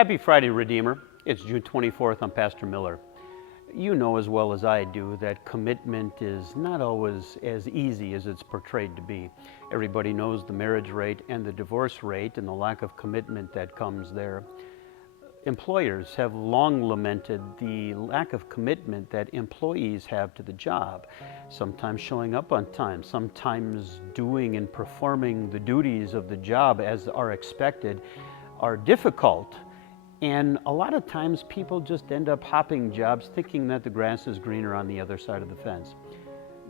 Happy Friday, Redeemer. It's June 24th. I'm Pastor Miller. You know as well as I do that commitment is not always as easy as it's portrayed to be. Everybody knows the marriage rate and the divorce rate and the lack of commitment that comes there. Employers have long lamented the lack of commitment that employees have to the job, sometimes showing up on time, sometimes doing and performing the duties of the job as are expected are difficult. And a lot of times people just end up hopping jobs thinking that the grass is greener on the other side of the fence.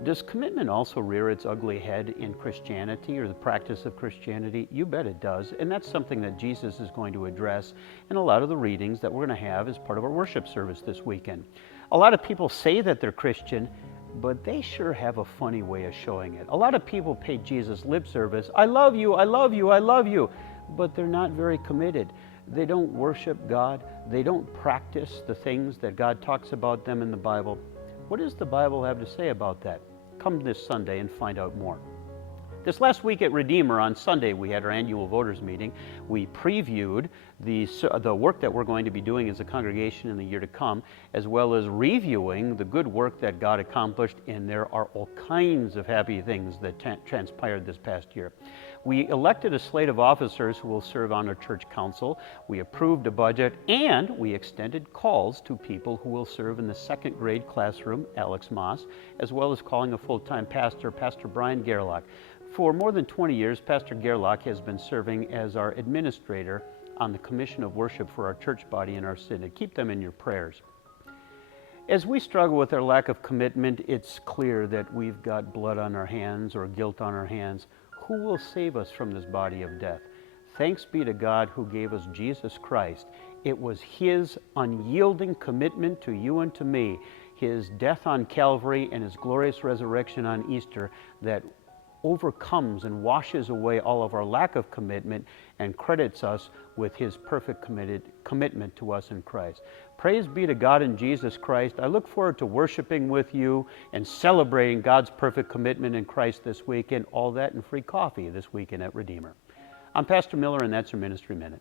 Does commitment also rear its ugly head in Christianity or the practice of Christianity? You bet it does. And that's something that Jesus is going to address in a lot of the readings that we're going to have as part of our worship service this weekend. A lot of people say that they're Christian, but they sure have a funny way of showing it. A lot of people pay Jesus lip service. I love you, I love you, I love you. But they're not very committed. They don't worship God. They don't practice the things that God talks about them in the Bible. What does the Bible have to say about that? Come this Sunday and find out more. This last week at Redeemer on Sunday, we had our annual voters meeting. We previewed the work that we're going to be doing as a congregation in the year to come, as well as reviewing the good work that God accomplished, and there are all kinds of happy things that transpired this past year. We elected a slate of officers who will serve on our church council. We approved a budget, and we extended calls to people who will serve in the second grade classroom, Alex Moss, as well as calling a full-time pastor, Pastor Brian Gerlach. For more than 20 years, Pastor Gerlach has been serving as our administrator on the Commission of Worship for our church body and our synod. Keep them in your prayers. As we struggle with our lack of commitment, it's clear that we've got blood on our hands or guilt on our hands. Who will save us from this body of death? Thanks be to God who gave us Jesus Christ. It was His unyielding commitment to you and to me, His death on Calvary and His glorious resurrection on Easter that overcomes and washes away all of our lack of commitment and credits us with His perfect commitment to us in Christ. Praise be to God in Jesus Christ. I look forward to worshiping with you and celebrating God's perfect commitment in Christ this weekend, all that and free coffee this weekend at Redeemer. I'm Pastor Miller, and that's your Ministry Minute.